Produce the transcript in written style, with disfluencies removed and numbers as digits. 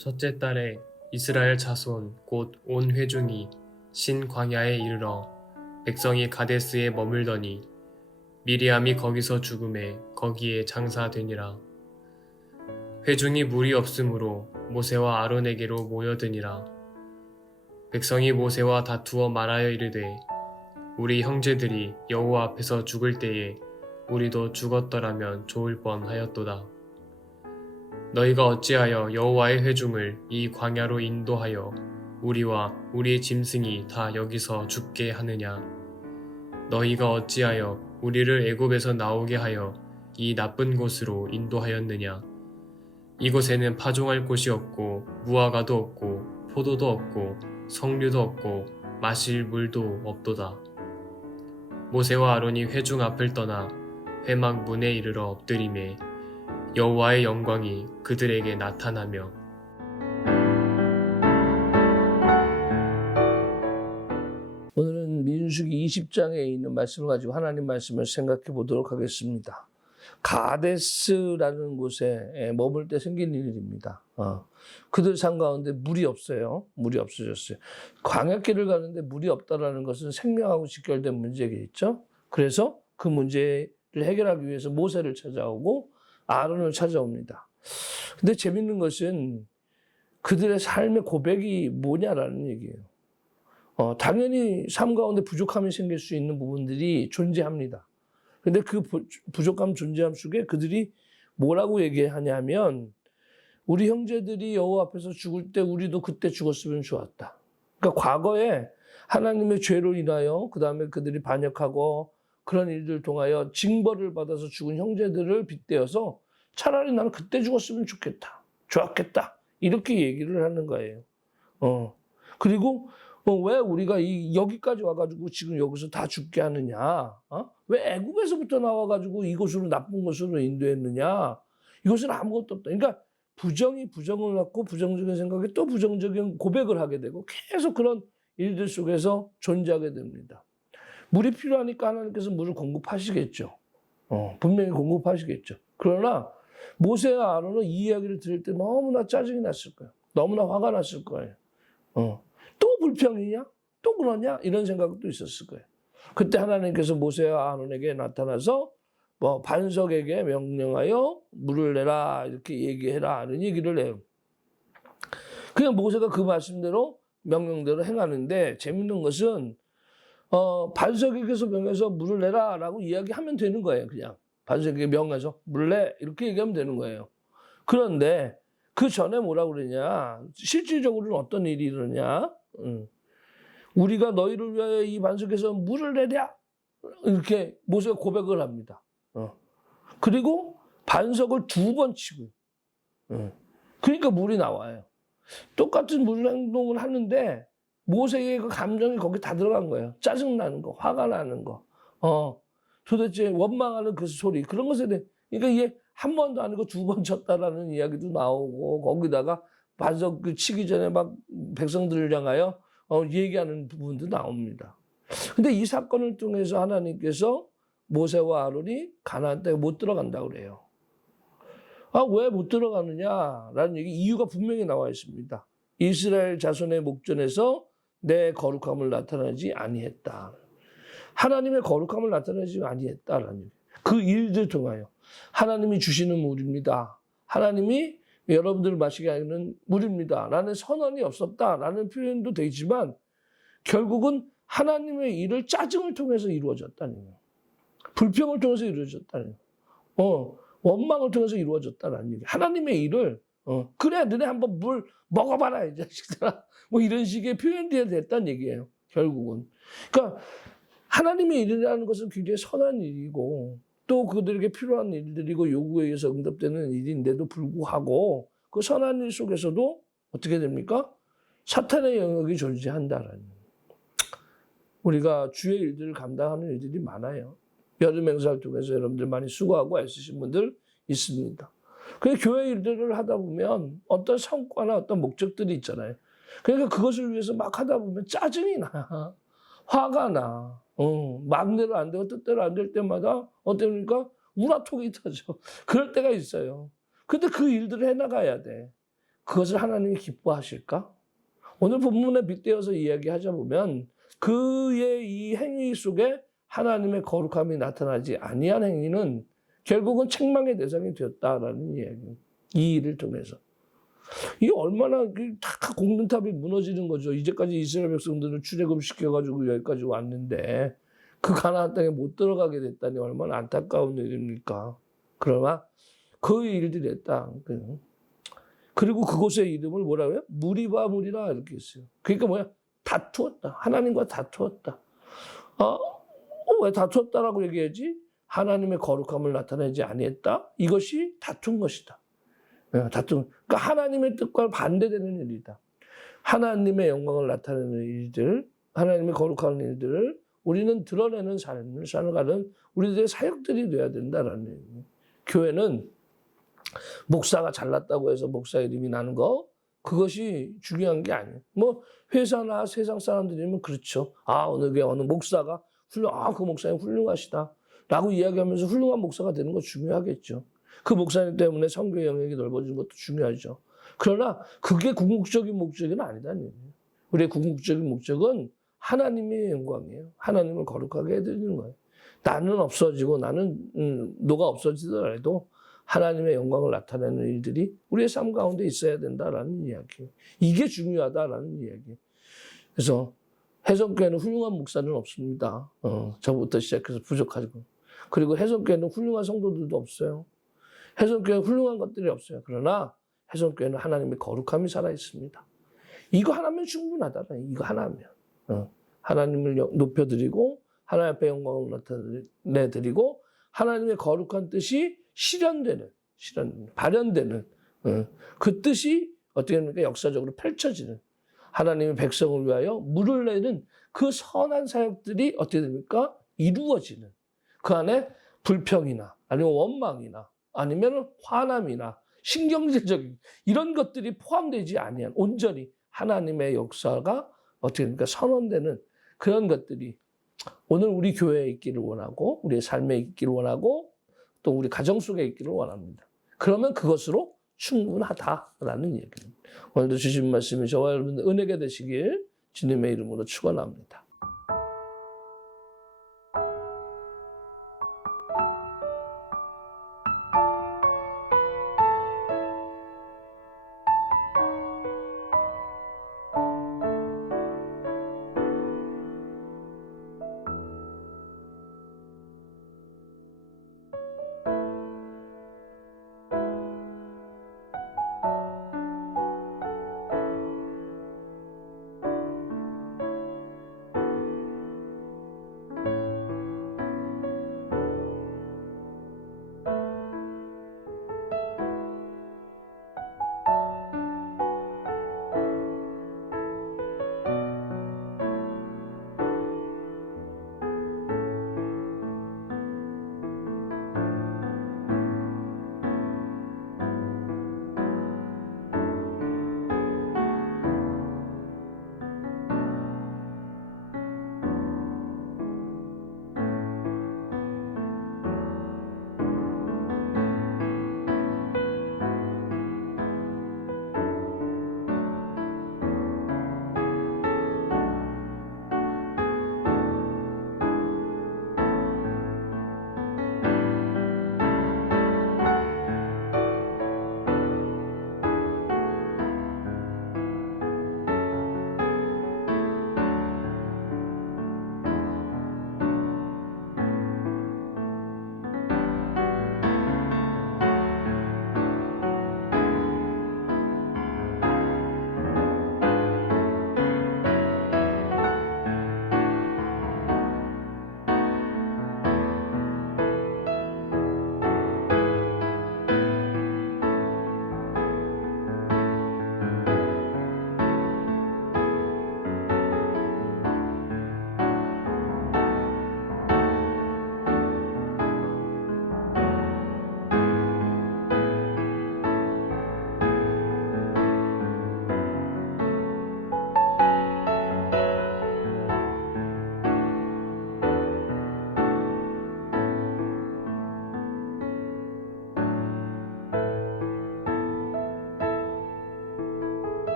첫째 달에 이스라엘 자손 곧 온 회중이 신 광야에 이르러 백성이 가데스에 머물더니 미리암이 거기서 죽음에 거기에 장사되니라. 회중이 물이 없으므로 모세와 아론에게로 모여드니라. 백성이 모세와 다투어 말하여 이르되 우리 형제들이 여호와 앞에서 죽을 때에 우리도 죽었더라면 좋을 뻔하였도다. 너희가 어찌하여 여호와의 회중을 이 광야로 인도하여 우리와 우리의 짐승이 다 여기서 죽게 하느냐? 너희가 어찌하여 우리를 애굽에서 나오게 하여 이 나쁜 곳으로 인도하였느냐? 이곳에는 파종할 곳이 없고 무화과도 없고 포도도 없고 석류도 없고 마실 물도 없도다. 모세와 아론이 회중 앞을 떠나 회막 문에 이르러 엎드리매 여호와의 영광이 그들에게 나타나며 오늘은 민수기 20장에 있는 말씀을 가지고 하나님 말씀을 생각해 보도록 하겠습니다. 가데스라는 곳에 머물 때 생긴 일입니다. 그들 산 가운데 물이 없어요. 물이 없어졌어요. 광야길을 가는데 물이 없다라는 것은 생명하고 직결된 문제겠죠. 그래서 그 문제를 해결하기 위해서 모세를 찾아오고 아론을 찾아옵니다. 근데 재밌는 것은 그들의 삶의 고백이 뭐냐라는 얘기예요. 당연히 삶 가운데 부족함이 생길 수 있는 부분들이 존재합니다. 근데 그 부족함 존재함 속에 그들이 뭐라고 얘기하냐면 우리 형제들이 여호와 앞에서 죽을 때 우리도 그때 죽었으면 좋았다. 그러니까 과거에 하나님의 죄로 인하여 그 다음에 그들이 반역하고 그런 일들 통하여 징벌을 받아서 죽은 형제들을 빗대어서 차라리 나는 그때 죽었으면 좋겠다. 좋았겠다. 이렇게 얘기를 하는 거예요. 그리고 왜 우리가 여기까지 와가지고 지금 여기서 다 죽게 하느냐? 왜 애굽에서부터 나와가지고 이곳으로 나쁜 곳으로 인도했느냐? 이것은 아무것도 없다. 그러니까 부정이 부정을 갖고 부정적인 생각에 또 부정적인 고백을 하게 되고 계속 그런 일들 속에서 존재하게 됩니다. 물이 필요하니까 하나님께서 물을 공급하시겠죠. 분명히 공급하시겠죠. 그러나 모세와 아론은 이 이야기를 들을 때 너무나 짜증이 났을 거예요. 너무나 화가 났을 거예요. 또 불평이냐? 또 그러냐? 이런 생각도 있었을 거예요. 그때 하나님께서 모세와 아론에게 나타나서 반석에게 명령하여 물을 내라 이렇게 얘기해라 하는 얘기를 해요. 그냥 모세가 그 말씀대로 명령대로 행하는데 재밌는 것은 반석에게서 명해서 물을 내라라고 이야기하면 되는 거예요. 그냥 반석에게 명해서 물을 내 이렇게 얘기하면 되는 거예요. 그런데 그 전에 뭐라고 그러냐? 실질적으로는 어떤 일이 일어나냐? 우리가 너희를 위하여 이 반석에서 물을 내랴 이렇게 모세가 고백을 합니다. 그리고 반석을 2번 치고 그러니까 물이 나와요. 똑같은 물 행동을 하는데 모세의 그 감정이 거기 다 들어간 거예요. 짜증나는 거, 화가 나는 거, 도대체 원망하는 그 소리 그런 것에 대해 그러니까 이게 한 번도 아니고 2번 쳤다라는 이야기도 나오고 거기다가 반석 치기 전에 막 백성들을 향하여 얘기하는 부분도 나옵니다. 근데 이 사건을 통해서 하나님께서 모세와 아론이 가나안 땅에 못 들어간다고 그래요. 왜 못 들어가느냐라는 얘기 이유가 분명히 나와 있습니다. 이스라엘 자손의 목전에서 내 거룩함을 나타내지 아니했다. 하나님의 거룩함을 나타내지 아니했다라는 얘기. 그 일들 통하여 하나님이 주시는 물입니다. 하나님이 여러분들을 마시게 하는 물입니다. 라는 선언이 없었다라는 표현도 되지만 결국은 하나님의 일을 짜증을 통해서 이루어졌다는 거예요. 불평을 통해서 이루어졌다는 거예요. 원망을 통해서 이루어졌다는 얘기. 하나님의 일을 그래 너네 한번 물 먹어봐라 이 자식들아. 뭐 이런 식의 표현이 됐다는 얘기예요. 결국은. 그러니까 하나님의 일이라는 것은 굉장히 선한 일이고 또 그들에게 필요한 일들이고 요구에 의해서 응답되는 일인데도 불구하고 그 선한 일 속에서도 어떻게 됩니까? 사탄의 영역이 존재한다라는. 우리가 주의 일들을 감당하는 일들이 많아요. 여름 행사를 통해서 여러분들 많이 수고하고 애쓰신 분들 있습니다. 그래서 교회 일들을 하다 보면 어떤 성과나 어떤 목적들이 있잖아요. 그러니까 그것을 위해서 막 하다 보면 짜증이 나. 화가 나. 마음대로 안 되고 뜻대로 안 될 때마다 어떻습니까? 우라통이 터져. 그럴 때가 있어요. 근데 그 일들을 해나가야 돼. 그것을 하나님이 기뻐하실까? 오늘 본문에 빗대어서 이야기하자 보면 그의 이 행위 속에 하나님의 거룩함이 나타나지 아니한 행위는 결국은 책망의 대상이 되었다라는 이야기. 이 일을 통해서. 이게 얼마나 다 공든탑이 무너지는 거죠. 이제까지 이스라엘 백성들을 출애굽시켜가지고 여기까지 왔는데 그 가나안 땅에 못 들어가게 됐다니 얼마나 안타까운 일입니까? 그러나 그 일들이 했다. 그리고 그곳의 이름을 뭐라고 해요? 무리바무리라 이렇게 했어요. 그러니까 뭐야? 다투었다. 하나님과 다투었다. 왜 다투었다라고 얘기하지? 하나님의 거룩함을 나타내지 아니했다. 이것이 다툰 것이다. 그러니까 하나님의 뜻과 반대되는 일이다. 하나님의 영광을 나타내는 일들, 하나님의 거룩한 일들을 우리는 드러내는 삶을 살아가는 우리들의 사역들이 돼야 된다라는 얘기예요. 교회는 목사가 잘났다고 해서 목사 이름이 나는 거 그것이 중요한 게 아니에요. 뭐 회사나 세상 사람들이면 그렇죠. 어느 교회 어느 목사가 그 목사님 훌륭하시다 라고 이야기하면서 훌륭한 목사가 되는 거 중요하겠죠. 그 목사님 때문에 선교의 영역이 넓어지는 것도 중요하죠. 그러나 그게 궁극적인 목적은 아니다는 얘기예요. 우리의 궁극적인 목적은 하나님의 영광이에요. 하나님을 거룩하게 해드리는 거예요. 나는 없어지고 나는 너가 없어지더라도 하나님의 영광을 나타내는 일들이 우리의 삶 가운데 있어야 된다라는 이야기. 이게 중요하다라는 이야기. 그래서 해성교회는 훌륭한 목사는 없습니다. 저부터 시작해서 부족하고. 그리고 해성교회는 훌륭한 성도들도 없어요. 해성교회는 훌륭한 것들이 없어요. 그러나 해성교회는 하나님의 거룩함이 살아있습니다. 이거 하나면 충분하다. 이거 하나면. 하나님을 높여드리고 하나님 앞에 영광을 나타내드리고 하나님의 거룩한 뜻이 발현되는 그 뜻이 어떻게 됩니까? 역사적으로 펼쳐지는 하나님의 백성을 위하여 물을 내는 그 선한 사역들이 어떻게 됩니까? 이루어지는 그 안에 불평이나 아니면 원망이나 아니면 화남이나 신경질적인 이런 것들이 포함되지 아니한 온전히 하나님의 역사가 어떻게 됩니까? 선언되는 그런 것들이 오늘 우리 교회에 있기를 원하고 우리의 삶에 있기를 원하고 또 우리 가정 속에 있기를 원합니다. 그러면 그것으로 충분하다라는 얘기입니다. 오늘도 주신 말씀이 저와 여러분들 은혜가 되시길 주님의 이름으로 축원합니다.